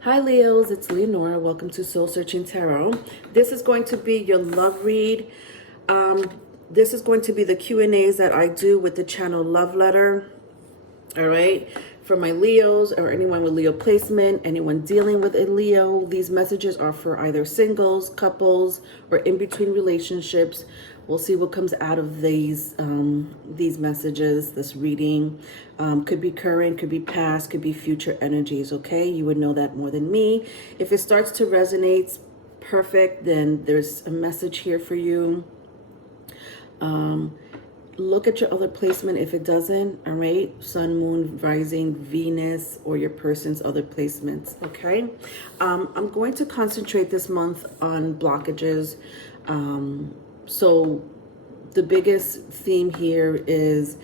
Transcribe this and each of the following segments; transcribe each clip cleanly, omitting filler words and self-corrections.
Hi Leos, it's Leonora. Welcome to Soul Searching Tarot. This is going to be your love read. This is going to be the Q&As that I do with the channel Love Letter. All right. For my Leos or anyone with Leo placement, anyone dealing with a Leo, these messages are for either singles, couples, or in between relationships. We'll see what comes out of these messages, this reading. Could be current, could be past, could be future energies, okay? You would know that more than me. If it starts to resonate, perfect, then there's a message here for you. Look at your other placement if it doesn't, all right? Sun, moon, rising, Venus, or your person's other placements, okay? I'm going to concentrate this month on blockages. So the biggest theme here is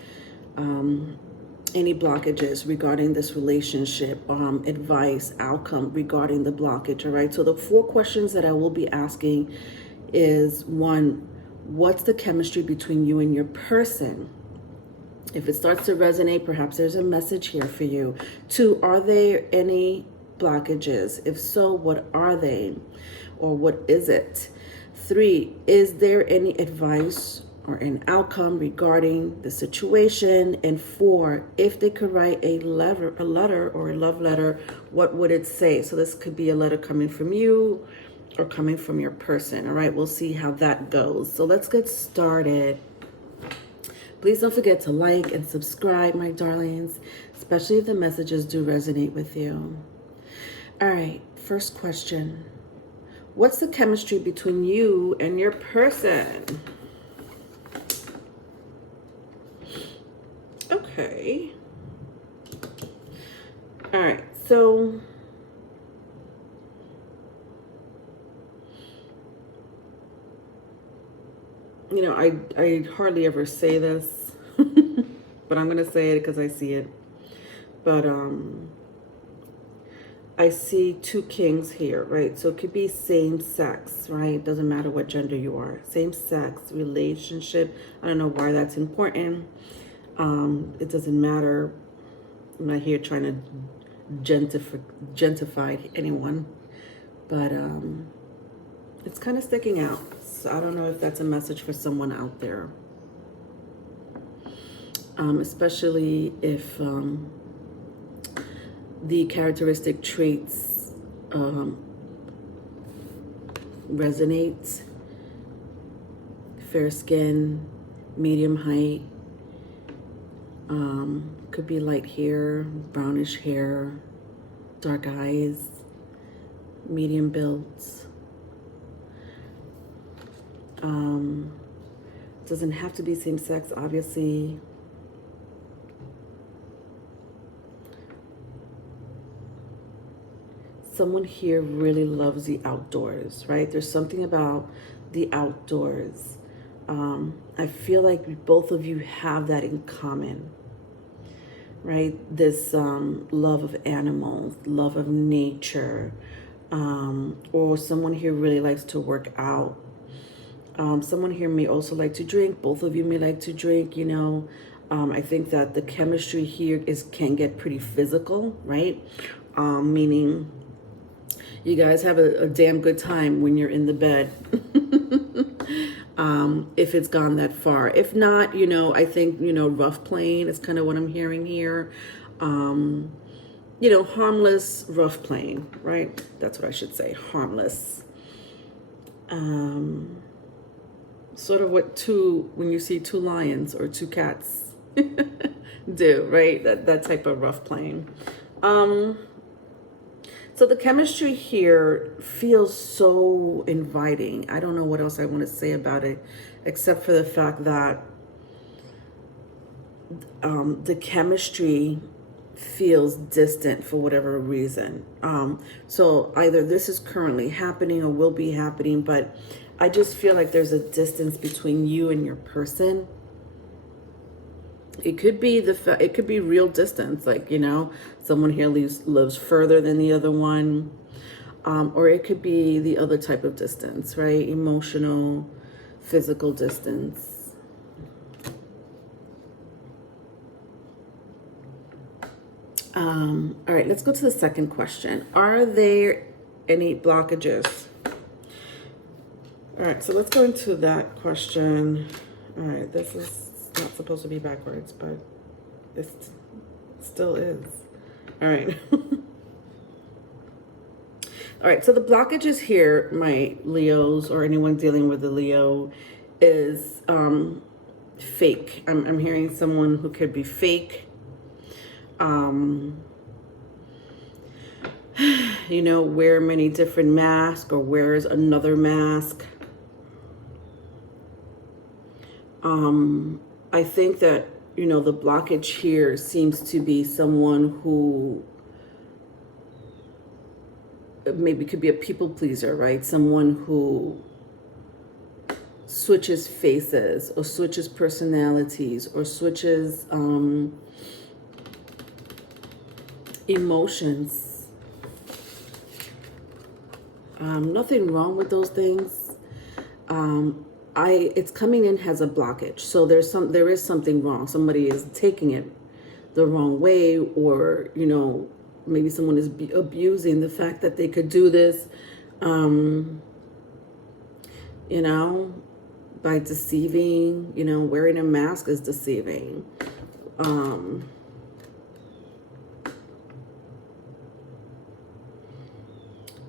any blockages regarding this relationship, advice, outcome regarding the blockage, all right? So the 4 questions that I will be asking is, 1, what's the chemistry between you and your person? If it starts to resonate, perhaps there's a message here for you. 2, are there any blockages? If so, what are they? Or what is it? 3, is there any advice or an outcome regarding the situation? And 4, if they could write a letter or a love letter, what would it say? So this could be a letter coming from you or coming from your person. All right, we'll see how that goes. So let's get started. Please don't forget to like and subscribe, my darlings, especially if the messages do resonate with you. All right, first question. What's the chemistry between you and your person? Okay. All right, so you know, I hardly ever say this, but I'm gonna say it because I see it. But I see 2 kings here, right? So it could be same sex, right? Doesn't matter what gender you are. Same sex relationship. I don't know why that's important. It doesn't matter. I'm not here trying to gentify anyone, but it's kind of sticking out. So I don't know if that's a message for someone out there, especially if the characteristic traits resonate. Fair skin, medium height, could be light hair, brownish hair, dark eyes, medium build. Doesn't have to be same sex, obviously. Someone here really loves the outdoors, right? There's something about the outdoors. I feel like both of you have that in common, right? This love of animals, love of nature, or someone here really likes to work out. Someone here may also like to drink. Both of you may like to drink, you know. I think that the chemistry here can get pretty physical, right? Meaning you guys have a damn good time when you're in the bed. If it's gone that far. If not, you know, I think, you know, rough playing is kind of what I'm hearing here. You know, harmless rough playing, right? That's what I should say, harmless. Sort of what when you see 2 lions or 2 cats do, right? That type of rough playing. So the chemistry here feels so inviting. I don't know what else I want to say about it, except for the fact that the chemistry feels distant for whatever reason. So either this is currently happening or will be happening, but I just feel like there's a distance between you and your person. It could be it could be real distance, like, you know, someone here lives further than the other one, or it could be the other type of distance, right? Emotional, physical distance. All right, let's go to the second question. Are there any blockages? All right, so let's go into that question. All right, this is not supposed to be backwards, but it still is. All right. All right, so the blockages here, my Leos or anyone dealing with a Leo, is fake. I'm hearing someone who could be fake. You know, wear many different masks or wears another mask. I think that, you know, the blockage here seems to be someone who maybe could be a people pleaser, right? Someone who switches faces or switches personalities or switches emotions. Nothing wrong with those things. It's coming in as a blockage. So there is something wrong. Somebody is taking it the wrong way, or, you know, maybe someone is abusing the fact that they could do this, you know, by deceiving. You know, wearing a mask is deceiving.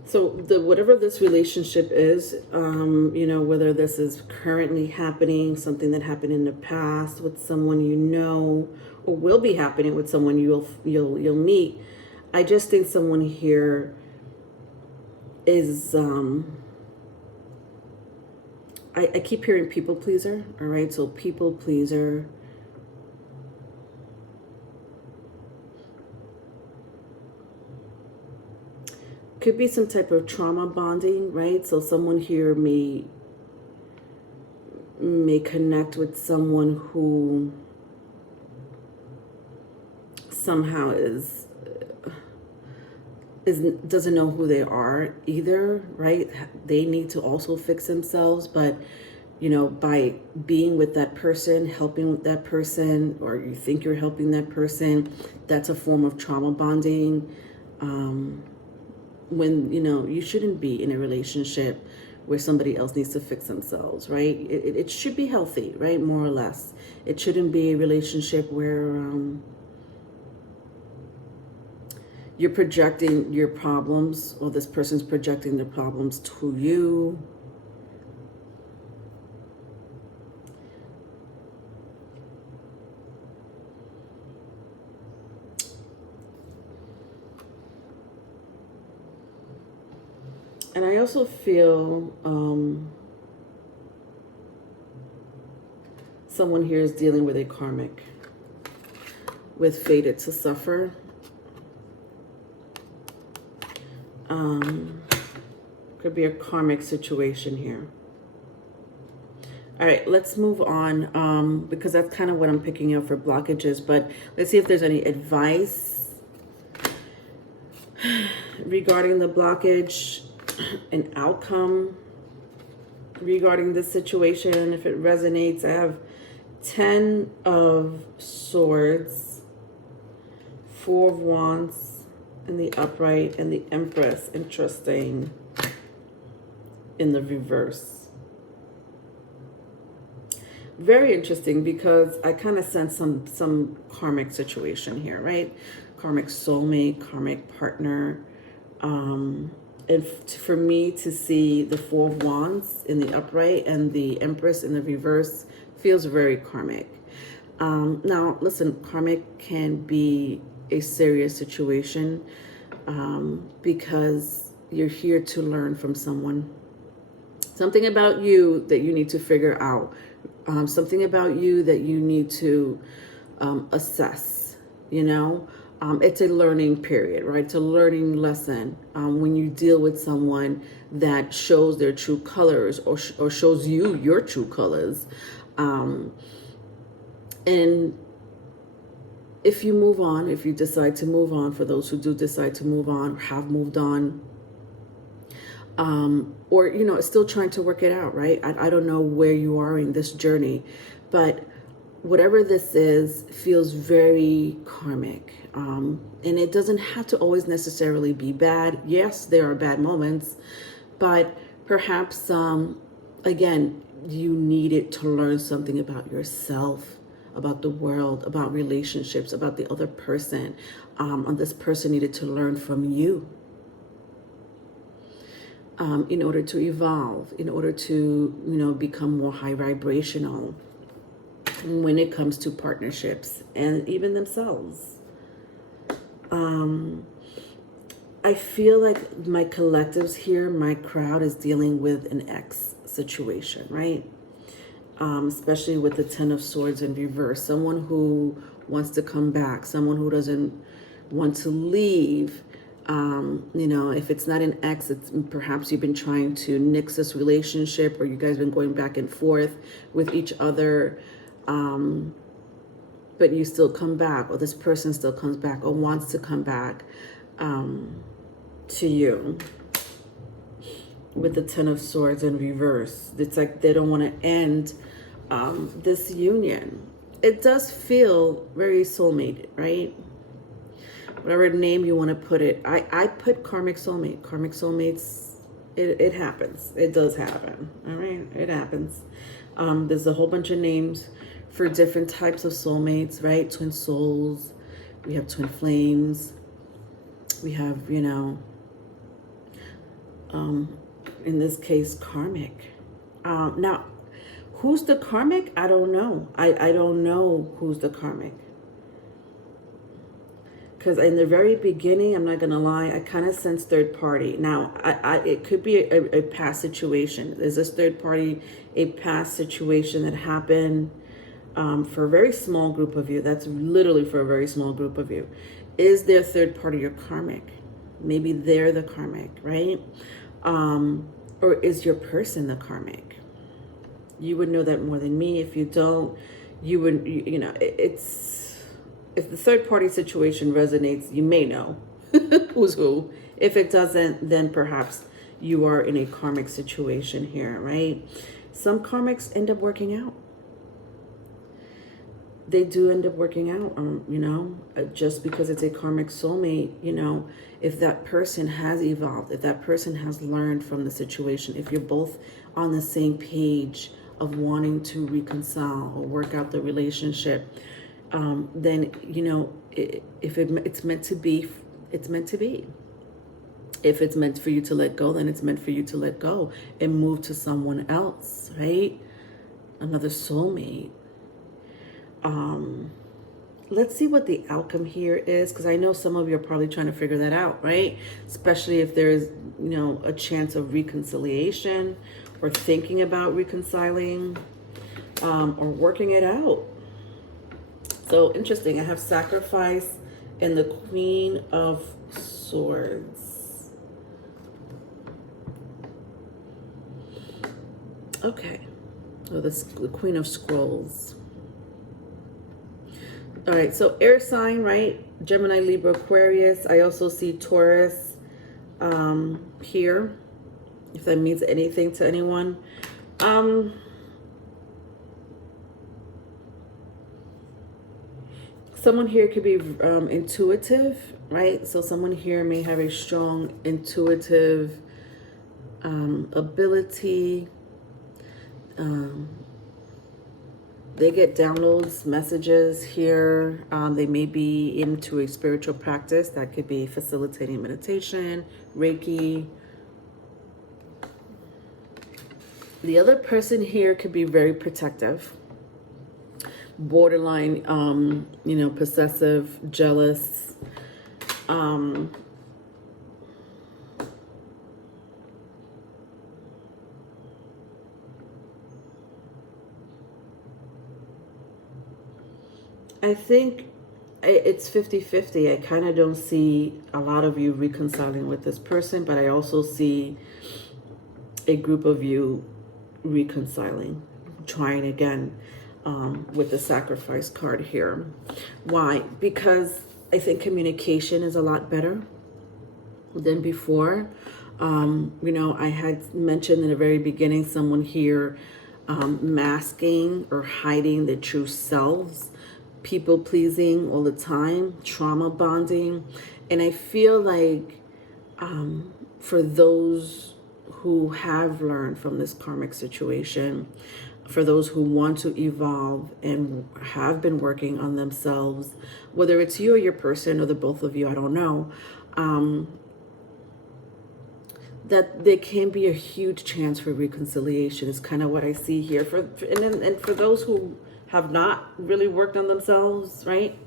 So whatever this relationship is, you know, whether this is currently happening, something that happened in the past with someone you know, or will be happening with someone you'll meet, I just think someone here is I keep hearing people pleaser. All right, so people pleaser. Could be some type of trauma bonding, right? So someone here may connect with someone who somehow doesn't know who they are either, right? They need to also fix themselves, but, you know, by being with that person, helping with that person, or you think you're helping that person, that's a form of trauma bonding. When, you know, you shouldn't be in a relationship where somebody else needs to fix themselves, right? It should be healthy, right? More or less. It shouldn't be a relationship where you're projecting your problems, or this person's projecting their problems to you. And I also feel someone here is dealing with a karmic, with fated to suffer. Could be a karmic situation here. All right, let's move on, because that's kind of what I'm picking up for blockages. But let's see if there's any advice regarding the blockage, an outcome regarding this situation. If it resonates, I have 10 of Swords, 4 of Wands in the upright, and the Empress, interesting, in the reverse. Very interesting, because I kind of sense some karmic situation here, right? Karmic soulmate, karmic partner. And for me to see the 4 of Wands in the upright and the Empress in the reverse feels very karmic. Now, listen, karmic can be a serious situation, because you're here to learn from someone. Something about you that you need to figure out. Something about you that you need to assess, you know. It's a learning period, right? It's a learning lesson when you deal with someone that shows their true colors, or shows you your true colors. And if you move on, if you decide to move on, for those who do decide to move on, have moved on, or, you know, still trying to work it out, right? I don't know where you are in this journey, but whatever this is feels very karmic. And it doesn't have to always necessarily be bad. Yes, there are bad moments, but perhaps, again, you needed to learn something about yourself, about the world, about relationships, about the other person. And this person needed to learn from you in order to evolve, in order to, become more high vibrational when it comes to partnerships and even themselves. I feel like my collectives here, my crowd is dealing with an ex situation, right? Especially with the Ten of Swords in reverse. Someone who wants to come back, someone who doesn't want to leave. If it's not an ex, it's perhaps you've been trying to nix this relationship, or you guys been going back and forth with each other. But you still come back, or this person still comes back or wants to come back to you with the Ten of Swords in reverse. It's like they don't want to end this union. It does feel very soulmate, right? Whatever name you want to put it. I put karmic soulmate. Karmic soulmates, it happens. It does happen. All right, it happens. There's a whole bunch of names for different types of soulmates, right? Twin souls, we have twin flames, we have, in this case, karmic. Now, who's the karmic? I don't know. I don't know who's the karmic. Because in the very beginning, I'm not going to lie, I kind of sense third party. Now, it could be a past situation. Is this third party a past situation that happened for a very small group of you? That's literally for a very small group of you. Is their third party your karmic? Maybe they're the karmic, right? Or is your person the karmic? You would know that more than me. If you don't, you would, it's, if the third party situation resonates, you may know who's who. If it doesn't, then perhaps you are in a karmic situation here, right? Some karmics end up working out. They do end up working out, just because it's a karmic soulmate, if that person has evolved, if that person has learned from the situation, if you're both on the same page of wanting to reconcile or work out the relationship, then, if it's meant to be, it's meant to be. If it's meant for you to let go, then it's meant for you to let go and move to someone else, right? Another soulmate. Let's see what the outcome here is, because I know some of you are probably trying to figure that out, right? Especially if there's, a chance of reconciliation or thinking about reconciling or working it out. So interesting. I have sacrifice and the Queen of Swords. Okay. So the Queen of Scrolls. All right, so air sign, right? Gemini, Libra, Aquarius. I also see Taurus here, if that means anything to anyone. Someone here could be intuitive, right? So someone here may have a strong intuitive ability. They get downloads, messages here. They may be into a spiritual practice. That could be facilitating meditation, Reiki. The other person here could be very protective, borderline, possessive, jealous. I think it's 50-50. I kind of don't see a lot of you reconciling with this person, but I also see a group of you reconciling, trying again with the sacrifice card here. Why? Because I think communication is a lot better than before. I had mentioned in the very beginning, someone here masking or hiding their true selves, people pleasing all the time, trauma bonding. And I feel like for those who have learned from this karmic situation, for those who want to evolve and have been working on themselves, whether it's you or your person or the both of you, I don't know, that there can be a huge chance for reconciliation is kind of what I see here. And for those who have not really worked on themselves, right?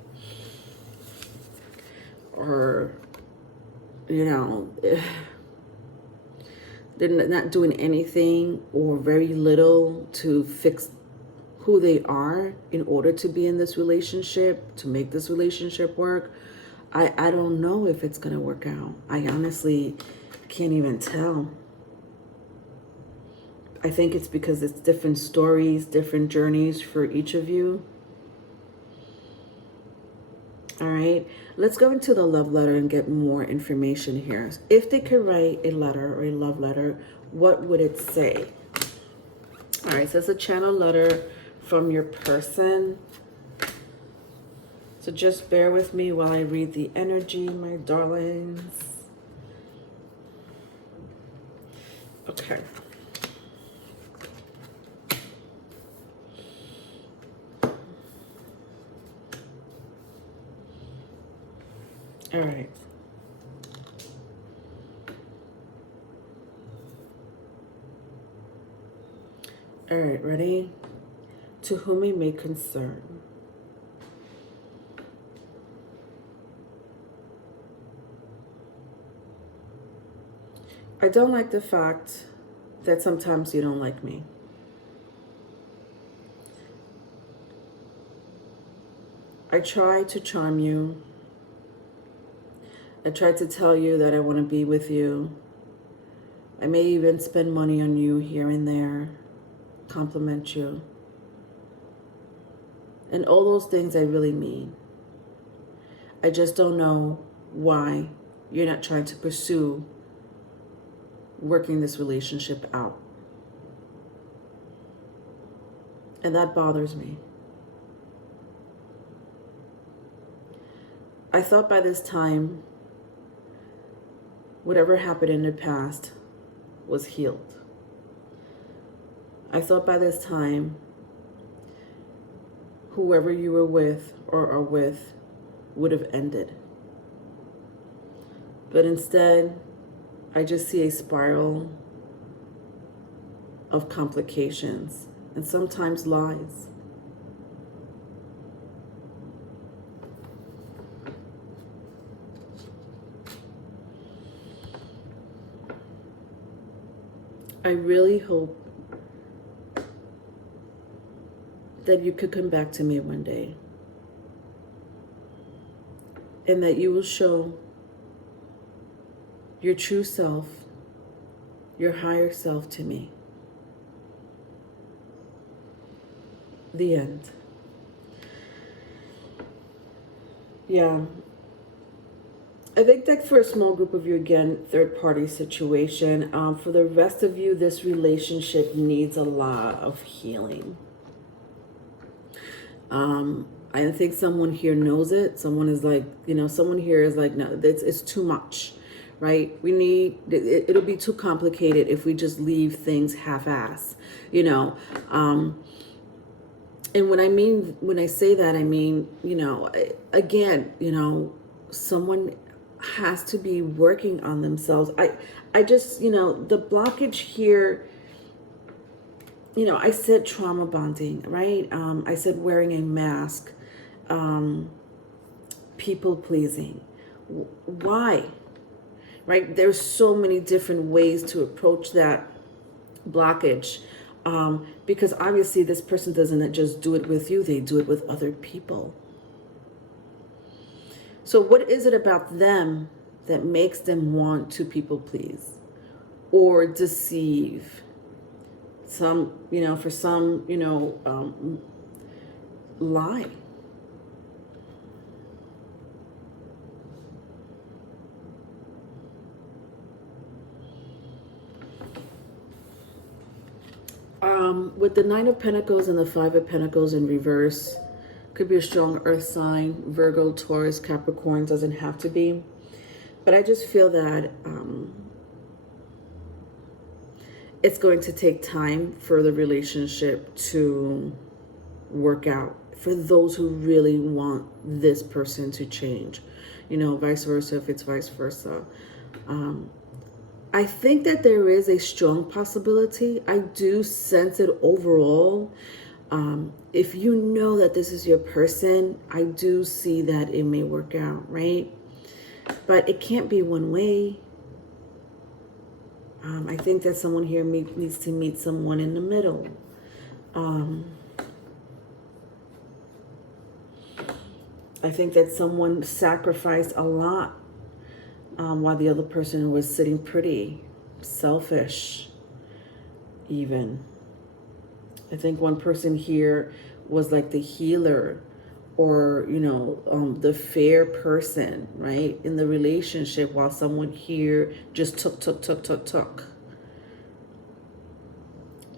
Or, you know, they're not doing anything or very little to fix who they are in order to be in this relationship, to make this relationship work. I don't know if it's going to work out. I honestly can't even tell. I think it's because it's different stories, different journeys for each of you. All right, let's go into the love letter and get more information here. If they could write a letter or a love letter, what would it say? All right, so it's a channel letter from your person. So just bear with me while I read the energy, my darlings. Okay. All right. All right, ready? To whom it may concern. I don't like the fact that sometimes you don't like me. I try to charm you. I try to tell you that I want to be with you. I may even spend money on you here and there, compliment you. And all those things I really mean. I just don't know why you're not trying to pursue working this relationship out. And that bothers me. I thought by this time, whatever happened in the past was healed. I thought by this time, whoever you were with or are with would have ended. But instead, I just see a spiral of complications and sometimes lies. I really hope that you could come back to me one day and that you will show your true self, your higher self to me. The end. Yeah. I think that for a small group of you, again, third-party situation. For the rest of you, this relationship needs a lot of healing. I think someone here knows it. Someone is like, someone here is like, no, it's too much, right? It'll be too complicated if we just leave things half-ass, And when I say that, I mean, again, someone has to be working on themselves. I just, the blockage here, I said trauma bonding, right? I said wearing a mask, people pleasing. Why? Right? There's so many different ways to approach that blockage. Because obviously this person doesn't just do it with you, they do it with other people. So what is it about them that makes them want to people please or deceive? Some, for some, lie. With the Nine of Pentacles and the Five of Pentacles in reverse, could be a strong earth sign. Virgo, Taurus, Capricorn, doesn't have to be. But I just feel that it's going to take time for the relationship to work out for those who really want this person to change. You know, vice versa if it's vice versa. I think that there is a strong possibility. I do sense it overall. If you know that this is your person, I do see that it may work out, right? But it can't be one way. I think that someone here needs to meet someone in the middle. I think that someone sacrificed a lot while the other person was sitting pretty, selfish even. I think one person here was like the healer, or, you know, the fair person, right, in the relationship, while someone here just took.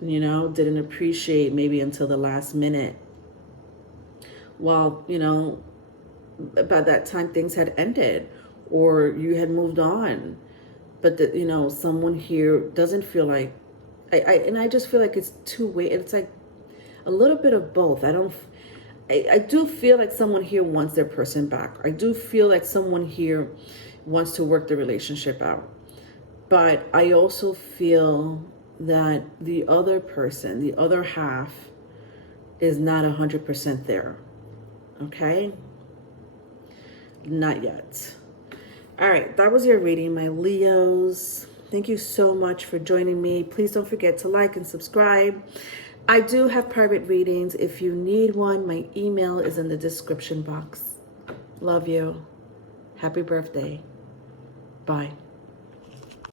You know, didn't appreciate maybe until the last minute. While, you know, by that time things had ended or you had moved on. But, you know, someone here doesn't feel like, I just feel like it's two-way. It's like a little bit of both. I do feel like someone here wants their person back. I do feel like someone here wants to work the relationship out. But I also feel that the other person, the other half, is not 100% there. Okay? Not yet. All right, that was your reading, my Leos. Thank you so much for joining me. Please don't forget to like and subscribe. I do have private readings. If you need one, my email is in the description box. Love you. Happy birthday. Bye.